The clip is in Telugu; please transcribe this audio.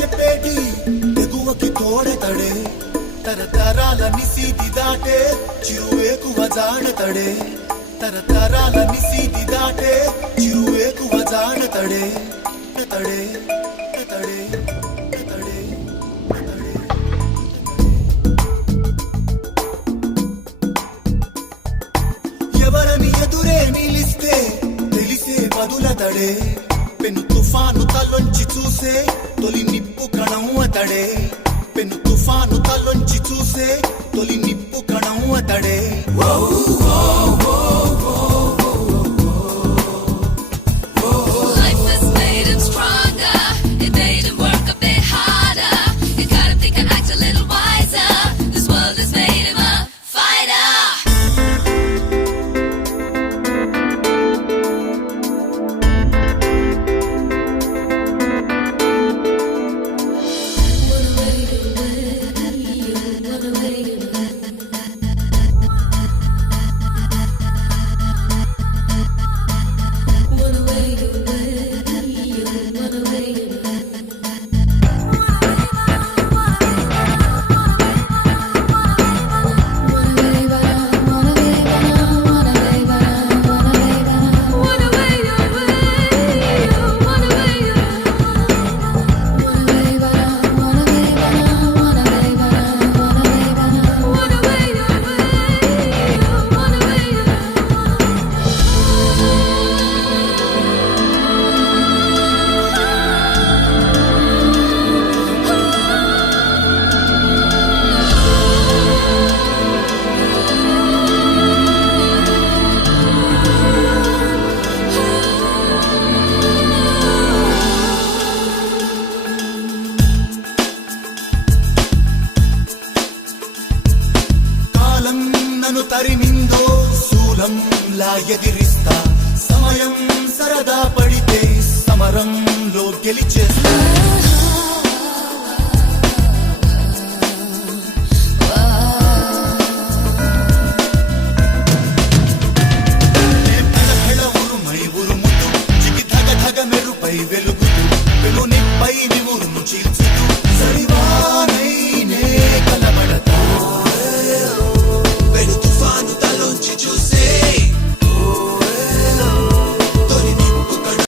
చెప్పేటి తెగువకి తోడెతడే తరతరాల నిసీది దాటే చిరువేకువ జాడతడే తరతరాల నిసీది దాటే చిరువేకువ జాడతడే తడే తడే తడే ఎవరని ఎదురే నిలిస్తే తెలిసే బదులతడే పెను తుఫాను తలొంచి చూసే తొలి నిప్పు కణం అతడే పెను తుఫాను తలొంచి చూసే తొలి నిప్పు కణం అతడే Life has made him stronger. It made him work a bit harder. You gotta think and act a little wiser. This world has made him a fighter. నన్ను తరిమిందో శూలంలా ఎదిరిస్తా సమయం సరదా పడితే సమరంలో గెలిచేస్తా భళభళ ఉరుమై ఉరుముతూ చికి ధగ ధగ మెరుపై వెలుగుతూ వెలునిపై నివురును చీల్చుతూ